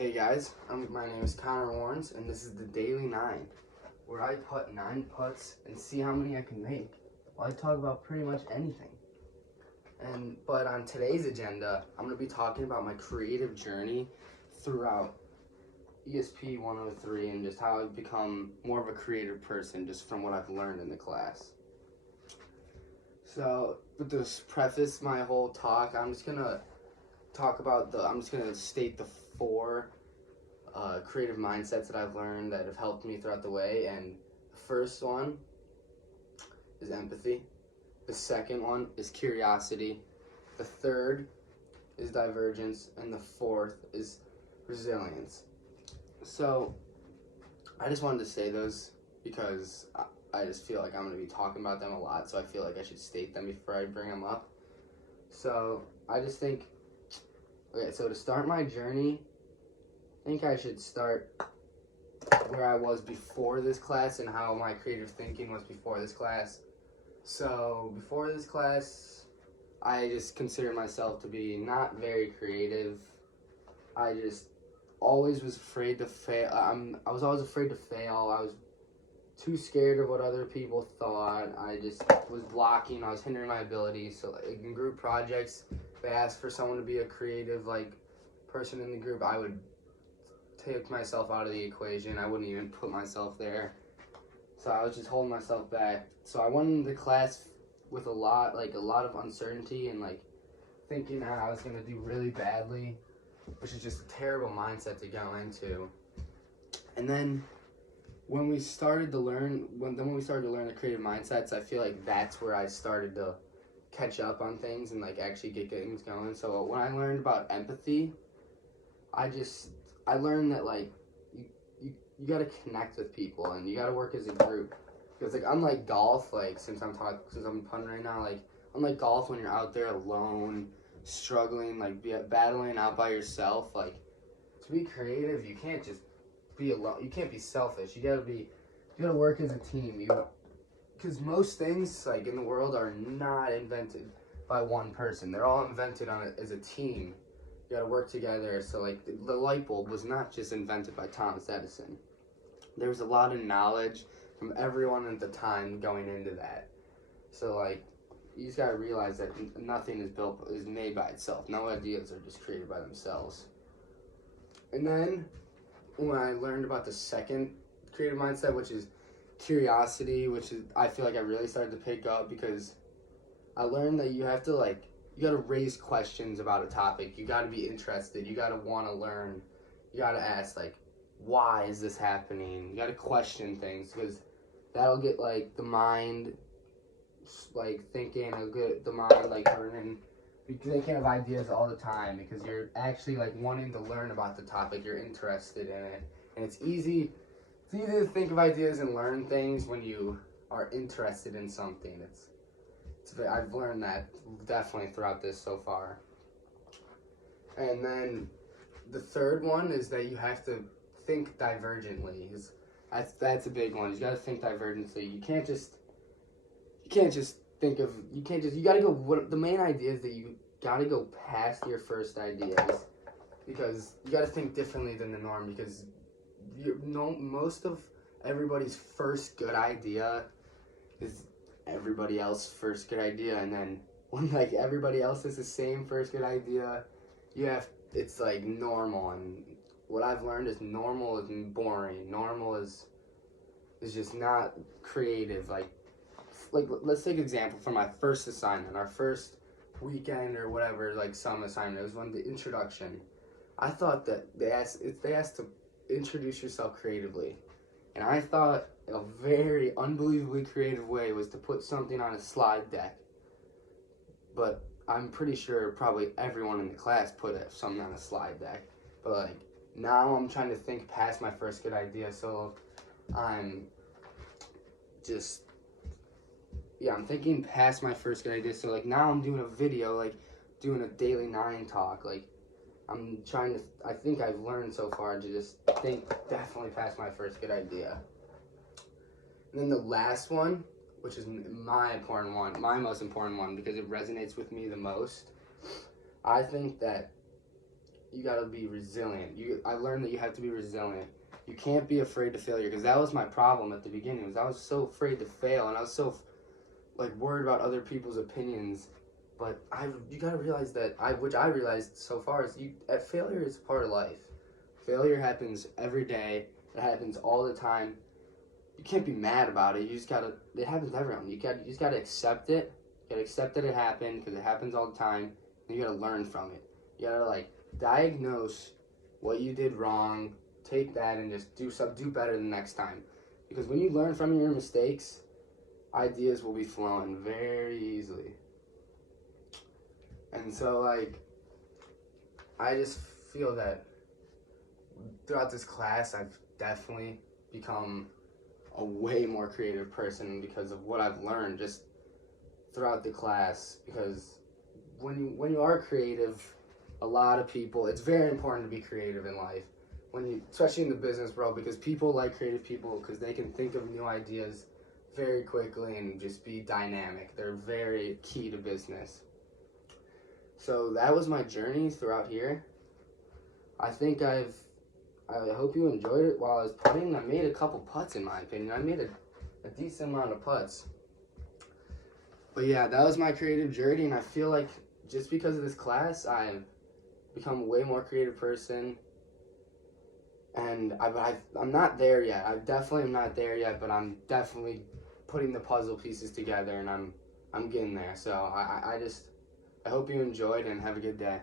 Hey guys, my name is Connor Warrens, and this is the Daily 9, where I putt 9 putts and see how many I can make. Well, I talk about pretty much anything. But on today's agenda, I'm going to be talking about my creative journey throughout ESP 103 and just how I've become more of a creative person just from what I've learned in the class. So, with this preface my whole talk, I'm just going to state the 4 creative mindsets that I've learned that have helped me throughout the way. And the first one is empathy. The second one is curiosity. The third is divergence. And the fourth is resilience. So I just wanted to say those because I just feel like I'm going to be talking about them a lot, so I feel like I should state them before I bring them up. So I just think, okay, so to start my journey, I think I should start where I was before this class and how my creative thinking was before this class. So before this class, I just considered myself to be not very creative. I just always was afraid to fail. I was always afraid to fail. I was too scared of what other people thought. I just was blocking. I was hindering my ability. So like, in group projects, if they asked for someone to be a creative person in the group, I would take myself out of the equation. I wouldn't even put myself there. So I was just holding myself back. So I went into class with a lot of uncertainty and thinking that I was gonna do really badly, which is just a terrible mindset to go into. And then when we started to learn the creative mindsets, I feel like that's where I started to catch up on things and actually get things going. So when I learned about empathy, I learned that you gotta connect with people and you gotta work as a group. Because unlike golf, since I'm punting right now, unlike golf when you're out there alone, struggling, battling out by yourself, to be creative, you can't just be alone. You can't be selfish. You gotta work as a team. Because most things in the world are not invented by one person. They're all invented as a team. You gotta work together. So the light bulb was not just invented by Thomas Edison. There was a lot of knowledge from everyone at the time going into that. So you just gotta realize that nothing is made by itself. No ideas are just created by themselves. And then when I learned about the second creative mindset, which is curiosity, I feel like I really started to pick up because I learned that you have to you gotta raise questions about a topic. You gotta be interested. You gotta want to learn. You gotta ask why is this happening? You gotta question things because that'll get the mind thinking. It'll get the mind learning. Thinking of ideas all the time because you're actually wanting to learn about the topic. You're interested in it, and it's easy to think of ideas and learn things when you are interested in something. I've learned that definitely throughout this so far. And then the third one is that you have to think divergently. That's a big one. You got to think divergently. You can't just you got to go. The main idea is that you got to go past your first ideas because you got to think differently than the norm because most of everybody's first good idea is everybody else's first good idea, and then when everybody else has the same first good idea, it's normal. And what I've learned is normal is boring. Normal is just not creative. Let's take an example from my first assignment, our first weekend or whatever, some assignment. It was the introduction. I thought that they asked to introduce yourself creatively, and I thought a very unbelievably creative way was to put something on a slide deck. But I'm pretty sure probably everyone in the class put something on a slide deck. But now I'm trying to think past my first good idea, so I'm thinking past my first good idea. So now I'm doing a video, doing a Daily 9 talk. I think I've learned so far to just think definitely past my first good idea. And then the last one, which is my most important one because it resonates with me the most, I think that you gotta be resilient. I learned that you have to be resilient. You can't be afraid to failure, because that was my problem at the beginning. Was I was so afraid to fail, and I was so like worried about other people's opinions. But you gotta realize that which I realized so far is failure is part of life. Failure happens every day. It happens all the time. You can't be mad about it. You just gotta. It happens to everyone. You just gotta accept it. You gotta accept that it happened, because it happens all the time. And you gotta learn from it. You gotta like diagnose what you did wrong. Take that and just do better the next time. Because when you learn from your mistakes, ideas will be flowing very easily. And so like, I just feel that throughout this class, I've definitely become a way more creative person because of what I've learned just throughout the class. Because when you are creative, a lot of people, it's very important to be creative in life. Especially in the business world, because people like creative people because they can think of new ideas very quickly and just be dynamic. They're very key to business. So that was my journey throughout here. I hope you enjoyed it. While I was putting, I made a couple putts, in my opinion. I made a decent amount of putts. But yeah, that was my creative journey, and I feel like just because of this class, I've become a way more creative person. And I'm not there yet. I definitely am not there yet, but I'm definitely putting the puzzle pieces together, and I'm getting there. So I hope you enjoyed, and have a good day.